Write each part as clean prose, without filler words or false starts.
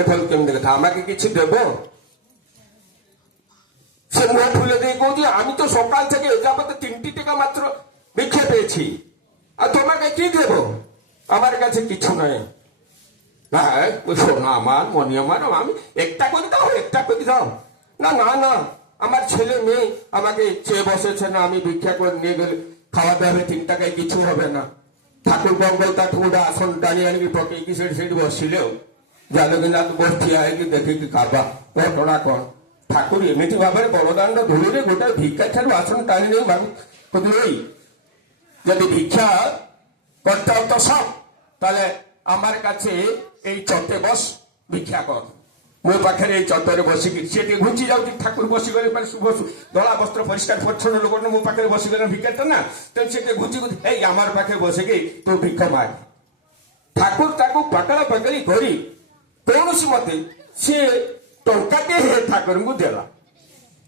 এখন কেমনি কথা, আমাকে কিছু দেব? সে মুখ ফুলে দিয়ে কৌছি, আমি তো সকাল থেকে এ যাবতে 3টি টাকা মাত্র ভিক্ষা পেয়েছি, আর তোমাকে কি দেব? আমার কাছে কিছু নাই। হ্যাঁ সোনা আমার, মনি আমার, আমি একটা করে দাও, একটা করে দাও। না না না, আমার ছেলে মেয়ে আমাকে চেয়ে বসেছে না, আমি ভিক্ষা করে নিয়ে গেলে খাওয়াতে হবে, 3 টাকায় কিছু হবে না। ঠাকুর মঙ্গল তা ঠুঁড়া আসন টানিয়ে আনবি পকে কি সেটি বসিলেও জানো কিনা বসছি আয়কি দেখি কি কাবা ঘটনা কন। ঠাকুর এমনি ভাবে বড়দাণ্ড ধরে গোটা ভিক্ষা ছাড়ু আসন টানি নেই মানুষ যদি ভিক্ষা করতে হতো সব, তাহলে আমার কাছে এই চটে বস ভিক্ষা কর। ମୋ ପାଖରେ ଏଇ ଚଟରେ ବସିକି ସେଠି ଘୁଞ୍ଚି ଯାଉଛି, ଠାକୁର ବସିଗଲେ ଧଳା ବସ୍ତ୍ର ପରିଷ୍କାର ପରିଚ୍ଛନ୍ନ ଲୋକ ମୋ ପାଖରେ ବସିଗଲେ ଭିକାରୀଟା ନା, ତେଣୁ ସେଠି ଘୁଞ୍ଚି ଏଇ ଆମର ପାଖରେ ବସିକି ତୁ ଭିକ୍ଷ ମାଗ। ଠାକୁର ତାକୁ ପାକଳା ପାକଳି କରି କୌଣସି ମତେ ସିଏ ଟଙ୍କାଟିଏ ହେ ଠାକୁରଙ୍କୁ ଦେଲା।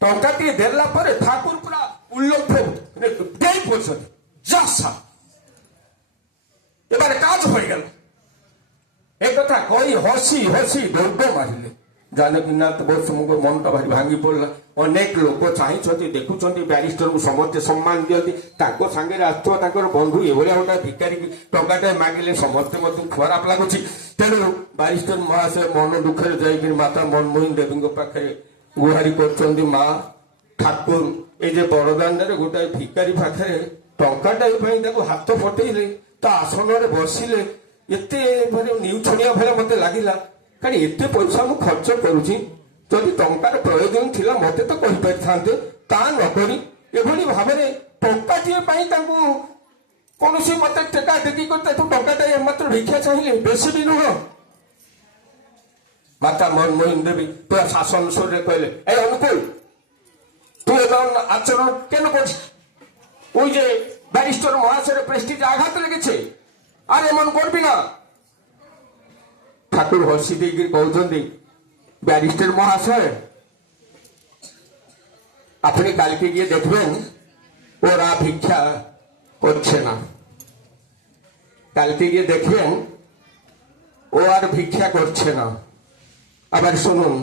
ଟଙ୍କାଟିଏ ଦେଲା ପରେ ଠାକୁର ପୁରା ଉଲ୍ଲଙ୍ଘ ଦେଇ ପଡୁଛନ୍ତି, ଯାସା এবারে কাজ হয়ে গেল। এই কথা কই হসি হসি দৌড় মারিলে। জানকীনাଥ ବସୁଙ୍କ ମନଟା ଭାରି ଭାଙ୍ଗି ପଡିଲା। ଅନେକ ଲୋକ ଚାହିଁଛନ୍ତି, ଦେଖୁଛନ୍ତି, ବ୍ୟାରିଷ୍ଟରଙ୍କୁ ସମସ୍ତେ ସମ୍ମାନ ଦିଅନ୍ତି, ତାଙ୍କ ସାଙ୍ଗରେ ଆସୁଥିବା ତାଙ୍କର ବନ୍ଧୁ ଏଭଳିଆ ଗୋଟେ ଭିକାରୀକି ଟଙ୍କାଟେ ମାଗିଲେ ସମସ୍ତେ ମଧ୍ୟ ଖରାପ ଲାଗୁଛି। ତେଣୁ ବ୍ୟାରିଷ୍ଟର ମହାଶୟ ମନ ଦୁଃଖରେ ଯାଇକିରି ମାତା ମନମୋହନ ଦେବୀଙ୍କ ପାଖରେ ଗୁହାରି କରୁଛନ୍ତି, ମା ଠାକୁର ଏଇ ଯେ ବଡ଼ଦାଣ୍ଡରେ ଗୋଟାଏ ଭିକାରୀ ପାଖରେ ଟଙ୍କାଟା ପାଇଁ ତାକୁ ହାତ ପଠେଇଲେ, ତା ଆସନରେ ବସିଲେ, ଏତେ ନିଉଛଣିଆ ଭଳିଆ ମତେ ଲାଗିଲା। କାରଣ ଏତେ ପଇସା ମୁଁ ଖର୍ଚ୍ଚ କରୁଛି, ଯଦି ଟଙ୍କାର ପ୍ରୟୋଜନ ଥିଲା ମତେ ତ କହିପାରିଥାନ୍ତେ, ତା ନକରି ଏଭଳି ଭାବରେ ଟଙ୍କାଟିଏ ପାଇଁ ତାଙ୍କୁ କୌଣସି ମତେ ଟେକା ଟେକି କରି ଟଙ୍କାଟା ମାତ୍ର ଭିକ୍ଷା ଚାହିଁଲେ, ବେଶୀ ବି ନୁହଁ। ମାତା ମନମୋହନ ଦେବୀ ପୁରା ଶାସନ ସ୍ୱରରେ କହିଲେ, ଏ ଅନୁକୂଳ ତୁ এমন আচরণ কেন করছিস? ওই যে ব্যারিস্টার মহাশয়ের প্রেস্টিজে আঘাত লেগেছে, আর এমন করবি না। ঠাকুর হসি দিয়ে কৌଛନ୍ତି, ব্যারিস্টার মহাশয় আপনি কালকে গিয়ে দেখবেন ওরা ভিক্ষা করছে না। কালকে গিয়ে দেখবেন ও আর ভিক্ষা করছে না। আবার শুনুন,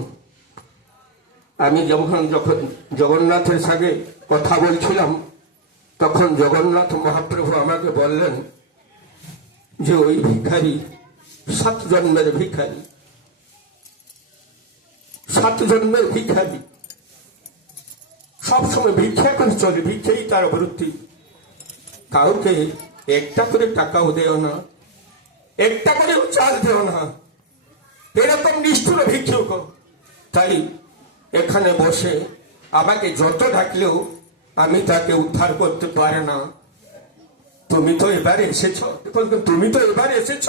আমি যখন জগন্নাথের সঙ্গে কথা বলছিলাম, তখন জগন্নাথ মহাপ্রভু আমাকে বললেন যে ওই ভিখারি 7 জন্মের ভিখারি, 7 জন্মের ভিখারি, সবসময় ভিক্ষা করে চলে, ভিক্ষেই তার বৃত্তি। কাউকে একটা করে টাকাও দেও না, একটা করেও চাল দেও না, এরকম নিষ্ঠুর ভিক্ষুক। তাই এখানে বসে আমাকে যত ডাকলেও আমি তাকে উদ্ধার করতে পারে না। তুমি তো এবারে এসেছ, তুমি তো এবারে এসেছ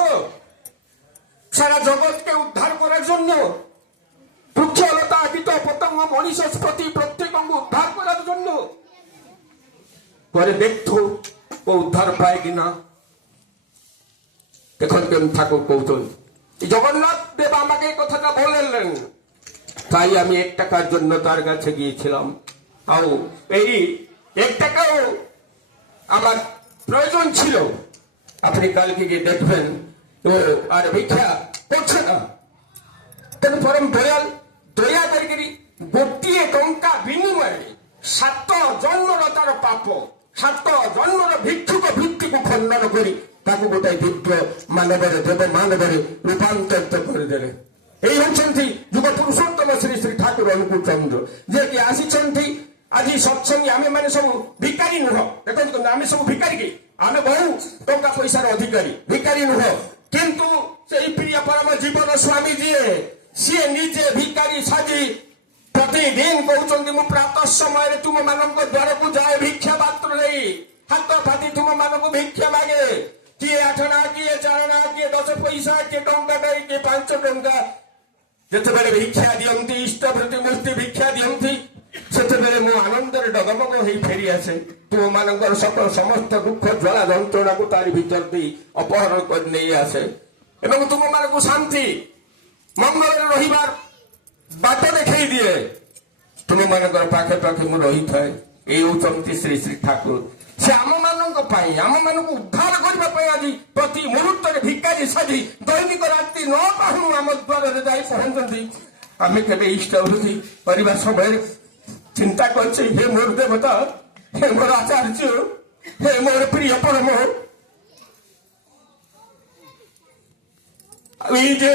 সারা জগৎকে উদ্ধার করার জন্য, বৃক্ষলতা কীট পতঙ্গ মনীষস্পতি প্রত্যেককে উদ্ধার করার জন্য। পরে দেখতো ও উদ্ধার পায় কিনা। এখন কেন ঠাকুর কৌতল জগন্নাথ দেব আমাকে কথাটা বললেন, তাই আমি 1 টাকার জন্য তার কাছে গিয়েছিলাম। আও এই 1 টাকাও আমার প্রয়োজন ছিল। আপনি কালকে গিয়ে দেখবেন ও আর ভিক্ষা করছে না। তেমন পরম দয়াল দয়া করি গোটিয়ে টঙ্কা বিনিময়ে 7 জন্মর তার পাপ, 7 জন্মর ভিক্ষুক ভিত্তিକୁ খণ্ডন କରି ତାକୁ ଗୋଟାଏ ଦିବ୍ୟ ମାନବରେ ଦେବ ମାନବରେ ରୂପାନ୍ତରିତ କରିଦେଲେ। এই হচ্ছেন যুগ পুরুষোত্তম শ্রী শ্রী ঠাকুর অনুকূল চন্দ্র, যে কি আসিছেন আজ সৎসঙ্গী। আমি মানে সব ভিকারী নুহ, দেখুন আমি সব ভিকারী কি, আমি বহু টঙ্কা পয়সার অধিকারী, ভিকারী নুহ। কিন্তু সেই প্রিয় পরম জীবন স্বামী যিয়ে সিଏ নিজে ভিকারী সাজি প্রতিদিন কହୁଛନ୍ତି ମୁଁ ପ୍ରାତଃ ସମୟରେ ତୁମ ମାନଙ୍କ ଦ୍ୱାରକୁ ଯାଏ ଭିକ୍ଷା ପାତ୍ର ନେଇ, ହାତ ପାତି ତୁମ ମାନଙ୍କୁ ଭିକ୍ଷା ମାଗେ। କିଏ 8 ଆଣା, କିଏ 4 ଆଣା, କିଏ 10 ପଇସା, କିଏ ଟଙ୍କାଟେ, କିଏ 5 ଟଙ୍କା। ଯେତେବେଳେ ଭିକ୍ଷା ଦିଅନ୍ତି, ଇଷ୍ଟ ପ୍ରତି ମୂର୍ତ୍ତି ଭିକ୍ଷା ଦିଅନ୍ତି, ସେତେବେଳେ ମୁଁ ଆନନ୍ଦରେ ଡଗମଗ ହେଇ ଫେରି ଆସେ। ତୁମମାନଙ୍କର ସମସ୍ତ ଦୁଃଖ ଜ୍ୱାଳା ଯନ୍ତ୍ରଣାକୁ ତାରି ଭିତରେ ଦେଇ ଅପହରଣ କରି ନେଇ ଆସେ ଏବଂ ତୁମମାନଙ୍କୁ ଶାନ୍ତି ମଙ୍ଗଳରେ ରହିବାର ବାଟ ଦେଖେଇ ଦିଏ। ତୁମମାନଙ୍କର ପାଖେ ପାଖେ ମୁଁ ରହିଥାଏ। এই হচ্ছেন শ্রী শ্রী ঠাকুর। ସେ ଆମମାନଙ୍କ ପାଇଁ ଆମମାନଙ୍କୁ ଉଦ୍ଧାର କରିବା ପାଇଁ ଆଜି ପ୍ରତି ମୁହୂର୍ତ୍ତରେ ଭିକାରୀ ସାଜି ଦୈନିକ ରାତି 9ଟା ବେଳୁ ଆମ ଦ୍ୱାରରେ ଯାଇ ପହଞ୍ଚନ୍ତି। ଆମେ କେବେ ଇଷ୍ଟବୃତ୍ତି କରିବା ସମୟରେ ଚିନ୍ତା କରୁଛେ, ହେ ମୋର ଦେବତା, ହେ ମୋର ଆଚାର୍ଯ୍ୟ, ହେ ମୋର ପ୍ରିୟ ପରମ, ଏଇ ଯେ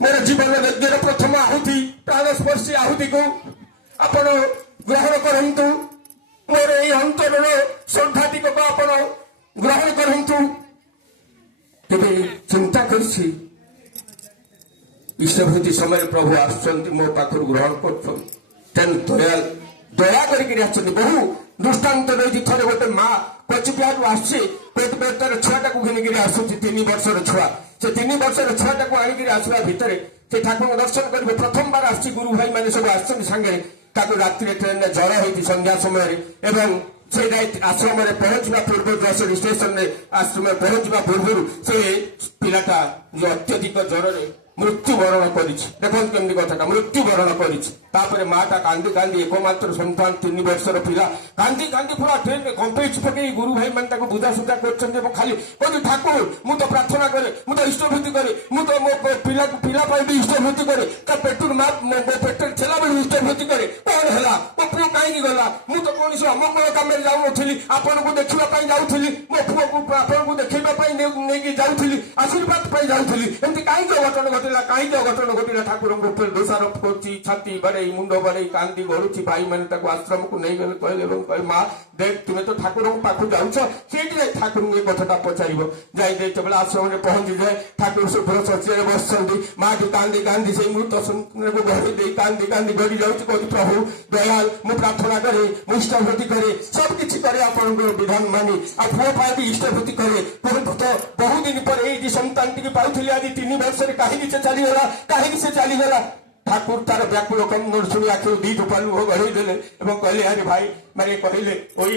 ମୋର ଜୀବନ ଯଜ୍ଞର ପ୍ରଥମ ଆହୁତି ପ୍ରାଣସ୍ପର୍ଶୀ ଆହୁତିକୁ ଆପଣ ଗ୍ରହଣ କରନ୍ତୁ। ମୋର ଏଇ ଅନ୍ତରର ଶ୍ରଦ୍ଧାଟିକୁ ଆପଣ ଗ୍ରହଣ କରନ୍ତୁ। ତେବେ ଚିନ୍ତା କରିଛି, ଇଷ୍ଟଭୂତି ସମୟରେ ପ୍ରଭୁ ଆସୁଛନ୍ତି, ମୋ ପାଖରୁ ଗ୍ରହଣ କରୁଛନ୍ତି। ତେଣୁ ଦୟା କରିକିରି ଆସିଛନ୍ତି। ବହୁ ଦୃଷ୍ଟାନ୍ତ ରହିଛି। ଥରେ ଗୋଟେ ମା କୋଚିବିହାରରୁ ଆସିଛି, ତାର ଛୁଆଟାକୁ ଘିନିକିରି ଆସୁଛି, 3 ବର୍ଷର ଛୁଆ। ସେ 3 ବର୍ଷର ଛୁଆଟାକୁ ଆଣିକିରି ଆସିବା ଭିତରେ ସେ ଠାକୁରଙ୍କୁ ଦର୍ଶନ କରିବେ। ପ୍ରଥମବାର ଆସିଛି, ଗୁରୁ ଭାଇ ମାନେ ସବୁ ଆସିଛନ୍ତି ସାଙ୍ଗରେ। ତାକୁ ରାତିରେ ଟ୍ରେନରେ ଜ୍ୱର ହେଇଛି ସନ୍ଧ୍ୟା ସମୟରେ, ଏବଂ ସେ ଆଶ୍ରମରେ ପହଞ୍ଚିବା ପୂର୍ବରୁ ଷ୍ଟେସନରେ ଆଶ୍ରମରେ ପହଞ୍ଚିବା ପୂର୍ବରୁ ସେ ପିଲାଟା ଯେ ଅତ୍ୟଧିକ ଜ୍ୱରରେ ମୃତ୍ୟୁବରଣ କରିଛି। ଦେଖନ୍ତୁ କେମିତି କଥାଟା, ମୃତ୍ୟୁବରଣ କରିଛି। ତାପରେ ମାଟା କାନ୍ଦି କାନ୍ଦି, ଏକମାତ୍ର ସନ୍ତାନ 3 ବର୍ଷର ପିଲା, କାନ୍ଦି କାନ୍ଦି ପୁରା ଟ୍ରେନରେ କମ୍ପେଇଛି ପକେଇ ଗୁରୁ ଭାଇ ମାନେ ତାକୁ ବୁଝାସୁଝା କରୁଛନ୍ତି ଏବଂ ଖାଲି କହୁଛି, ଠାକୁର ମୁଁ ତ ପ୍ରାର୍ଥନା କରେ, ମୁଁ ତ ଇଷ୍ଟଭୂତି କରେ, ମୁଁ ତ ମୋ ପିଲା ପାଇଁ ବି ଇଷ୍ଟଭୂତି କରେ, ତା ପେଟରୁ ମୋ ପେଟରେ ଥିଲା ବେଳେ ଇଷ୍ଟଭୂତି କରେ, କଣ ହେଲା, ମୋ ପୁଅ କାହିଁକି ଗଲା, ମୁଁ ତ କୌଣସି ଅମଙ୍ଗଳ କାମରେ ଯାଉନଥିଲି, ଆପଣଙ୍କୁ ଦେଖିବା ପାଇଁ ଯାଉଥିଲି, ମୋ ପୁଅକୁ ଆପଣଙ୍କୁ ଦେଖେଇବା ପାଇଁ ନେଇକି ଯାଉଥିଲି, ଆଶୀର୍ବାଦ ପାଇଁ ଯାଉଥିଲି, ଏମିତି କାହିଁକି ଅଘଟଣ ଘଟିଲା, କାହିଁକି ଅଘଟଣ ଘଟିଲା? ଠାକୁରଙ୍କ ଉପରେ ଦୋଷାରୋପ କରୁଛି, ଛାତି ବାଡେଇ ମୁଣ୍ଡ ବାଡେଇ କାନ୍ଦି ଗଢୁଛି। ଭାଇମାନେ ତାକୁ ଆଶ୍ରମକୁ ନେଇଗଲେ, କହିଲେ ଏବଂ କହିଲେ, ମା ଦେଖ, ତୁମେ ତ ଠାକୁରଙ୍କ ପାଖକୁ ଯାଉଛ, ସେଇଠି ଯାଇ ଠାକୁରଙ୍କୁ ଏ କଥାଟା ପଚାରିବ। ଯାଇ ଯେତେବେଳେ ଆଶ୍ରମରେ ପହଞ୍ଚିଯାଏ, ଠାକୁର ଶୁଭ୍ର ଶଯ୍ୟାରେ ବସିଛନ୍ତି। ମାଟି କାନ୍ଦି କାନ୍ଦି ସେଇ ମୃତ ସନ୍ତାନକୁ ଘରେ ଦେଇ କାନ୍ଦି କାନ୍ଦି ଗଡି ଯାଉଛି, କହୁଛି, ପ୍ରଭୁ ଦୟାଲ, ମୁଁ ପ୍ରାର୍ଥନା କରେ, ମୁଁ ଇଷ୍ଟଭୂତି କରେ, ସବୁ କିଛି କରେ ଆପଣଙ୍କର ବିଧାନ ମାନି, ଆଉ ପୁଅ ପାଇଁ ବି ଇଷ୍ଟଭୂତି କରେ, କିନ୍ତୁ ତ ବହୁଦିନ ପରେ ଏଇ ଯେ ସନ୍ତାନଟିକି ପାଉଥିଲି, ଆଜି 3 ବର୍ଷରେ କାହିଁକି ସେ ଚାଲିଗଲା, କାହିଁକି ସେ ଚାଲିଗଲା? ଠାକୁର ତାର ବ୍ୟାକୁଳ କନ୍ଦର ଶୁଣି ଆଖିରୁ 2 ଟୋପା ଲୁହ ଗଳେଇ ଦେଲେ ଏବଂ କହିଲେ, ଆରେ ଭାଇ ମାନେ କହିଲେ, ওই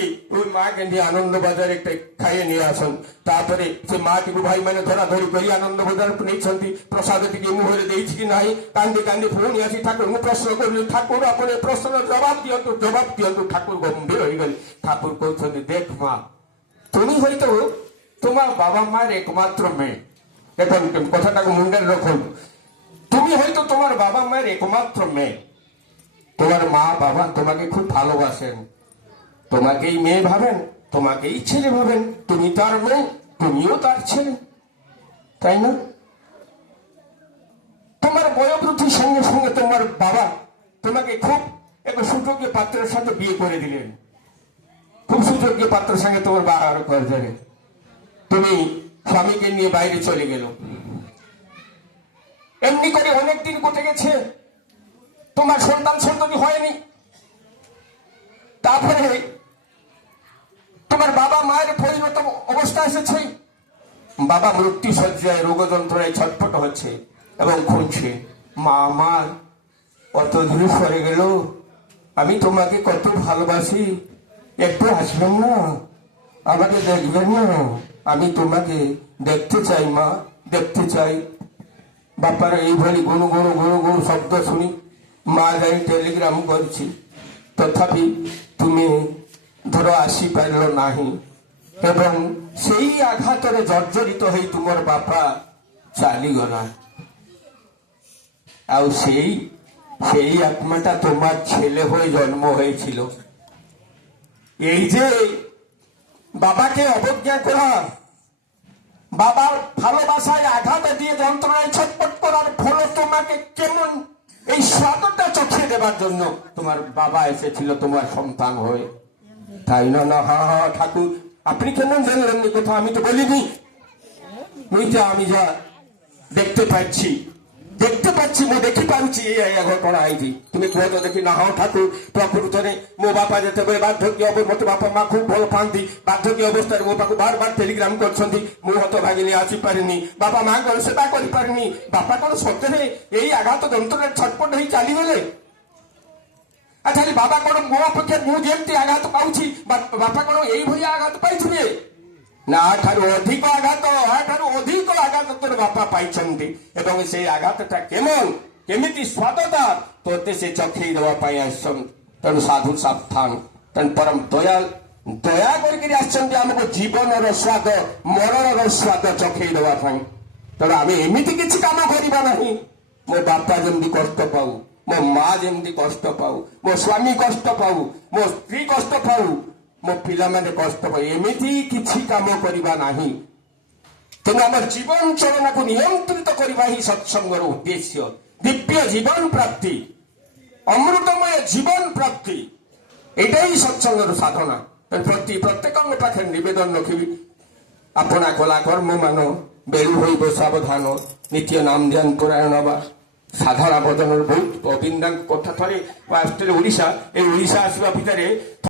মা কেন্দ্রে আনন্দ বাজারে একটা খাইয়ে নিয়ে আসুন। তারপরে সে মাটিକୁ ଭାଇ ମାନେ ଧରାଧରି କରି ଆନନ୍ଦ ବଜାରକୁ ନେଇଛନ୍ତି। ପ୍ରସାଦ ଟିକେ ମୁହଁରେ ଦେଇଛି କି ନାହିଁ, କାନ୍ଦି କାନ୍ଦି ପୁଣି ଆସି ଠାକୁରଙ୍କୁ ପ୍ରଶ୍ନ କରିଲେ, ଠାକୁର ଆପଣ ଏ ପ୍ରଶ୍ନର ଜବାବ ଦିଅନ୍ତୁ, ଜବାବ ଦିଅନ୍ତୁ। ଠାକୁର ଗମ୍ଭୀର ହେଇଗଲେ। ଠାକୁର କହୁଛନ୍ତି, ଦେଖ ମା, তুমি হয়তো তোমার বাবা মায়ের একমাত্র মেয়ে। দেখুন কথাটাকে মুন্ডের রাখুন, তুমি হয়তো তোমার বাবা মায়ের একমাত্র মেয়ে, তোমার মা বাবা তোমাকে খুব ভালোবাসেন, তোমাকেই মেয়ে ভাবেন, তোমাকেই ছেলে ভাবেন, তুমি তার মেয়ে, তুমিও তার ছেলে, তাই না? তোমার বয়োবৃদ্ধির সঙ্গে সঙ্গে তোমার বাবা তোমাকে খুব এক সুযোগ্য পাত্রের সাথে বিয়ে করে দিলেন, খুব সুযোগ্য পাত্রের সঙ্গে তোমার বাহার করে দিলেন। তুমি স্বামীকে নিয়ে বাইরে চলে গেল। এমনি করে অনেক দিন কেটে গেছে, তোমার সন্তান সন্ততি হয়নি। তারপরে তোমার বাবা মায়ের পরিণত অবস্থা এসেছে, বাবা মৃত্যু শয্যায় রোগ যন্ত্রণায় ছটফট হচ্ছে এবং খুঁজছে, মা আমার কত দূর সরে গেল, আমি তোমাকে কত ভালোবাসি, একটু আসবেন না, আমাকে দেখবেন না, আমি তোমাকে দেখতে চাই মা, দেখতে চাই। বাপার এইভাবে গুণু গুণু গুণু গুণু শব্দ শুনি মা যাই টেলিগ্রাম করছি, তথাপি তুমি ধর আসিপার নাহি এবং সেই আঘাতরে জর্জরিত হয়ে তোমার বাপা চালিগলা। ଆଉ সেই আত্মাটা তোমার ছেলে হয়ে জন্ম হয়েছিল। এই যে বাবাকে অবজ্ঞা করা, বাবার ভালোবাসায় আঘাত দিয়ে যন্ত্রণায় ছটপট করার ফলে তোমাকে কেমন এই স্বাদটা চোখে দেবার জন্য তোমার বাবা এসেছিল তোমার সন্তান হয়ে, তাই না? না, হ্যাঁ হ্যাঁ ঠাকুর, আপনি কেন জানলেন এই কথা? আমি তো বলিনি। আমি যা দেখতে পাচ্ছি ମୁଁ ଦେଖିପାରୁଛି ଏଇ ଘଟଣା ହେଇଛି। ତୁମେ କୁହ ତ ଦେଖି, ନା ହଁ ଠାକୁର, ପ୍ରକୃତରେ ମୋ ବାପା ଯେତେବେଳେ ବାର୍ଦ୍ଧକ୍ୟ ମତେ ବାପା ମା ଖୁବ ଭଲ ପାଆନ୍ତି, ବାର୍ଦ୍ଧକ୍ୟ ଅବସ୍ଥାରେ ମୋ ପାଖକୁ ବାର ବାର ଟେଲିଗ୍ରାମ କରିଛନ୍ତି, ମୁଁ ହତ ଭାଗିନି, ଆସିପାରିନି, ବାପା ମାଙ୍କର ସେବା କରିପାରିନି। ବାପା କଣ ସତରେ ଏଇ ଆଘାତ ଯନ୍ତ୍ରଣାରେ ଛଟପଟ ହେଇ ଚାଲିଗଲେ? ଆଚ୍ଛା, ବାବା କଣ ମୋ ଅପେକ୍ଷା ମୁଁ ଯେମିତି ଆଘାତ ପାଉଛି ବାପା କଣ ଏଇଭଳିଆ ଆଘାତ ପାଇଥିବେ? ନା, ଠାରୁ ଅଧିକ ଆଘାତ ତୋର ବାପା ପାଇଛନ୍ତି ଏବଂ ସେଇ ଆଘାତଟା କେମିତି ସ୍ୱାଦତା ତୋତେ ସେ ଚଖେଇ ଦେବା ପାଇଁ ଆସିଛନ୍ତି। ତେଣୁ ସାଧୁ ସାବଧାନ। ତେଣୁ ପରମ ଦୟାଲ ଦୟା କରିକିରି ଆସିଛନ୍ତି ଆମକୁ ଜୀବନର ସ୍ୱାଦ ମରଣର ସ୍ୱାଦ ଚଖେଇ ଦେବା ପାଇଁ। ତେଣୁ ଆମେ ଏମିତି କିଛି କାମ କରିବା ନାହିଁ ମୋ ବାପା ଯେମିତି କଷ୍ଟ ପାଉ, ମୋ ମା ଯେମିତି କଷ୍ଟ ପାଉ, ମୋ ସ୍ୱାମୀ କଷ୍ଟ ପାଉ, ମୋ ସ୍ତ୍ରୀ କଷ୍ଟ ପାଉ, ମୋ ପିଲାମାନେ କଷ୍ଟ ପାଉ, ଏମିତି କିଛି କାମ କରିବା ନାହିଁ। ତେଣୁ ଆମର ଜୀବନ ଚଳନାକୁ ନିୟନ୍ତ୍ରିତ କରିବା ହିଁ ସତ୍ସଙ୍ଗର ଉଦ୍ଦେଶ୍ୟ। ଦିବ୍ୟ ଜୀବନ ପ୍ରାପ୍ତି, ଅମୃତମୟ ଜୀବନ ପ୍ରାପ୍ତି, ଏଇଟା ହିଁ ସତ୍ସଙ୍ଗର ସାଧନା। ପ୍ରତ୍ୟେକଙ୍କ ପାଖରେ ନିବେଦନ ରଖିବି, ଆପଣା କଲା କର୍ମ ମାନ, ବେଳୁ ହୋଇବ ସାବଧାନ, ନିତ୍ୟ ନାମ ଧ୍ୟାନ ପରାୟଣ ବା ସାଧନା ଭଜନର ବହୁତ ଅବିନ୍ଦାଙ୍କ କଥା। ଥରେ ଆସିଥିଲେ ଓଡ଼ିଶା, ଏ ଓଡ଼ିଶା ଆସିବା ଭିତରେ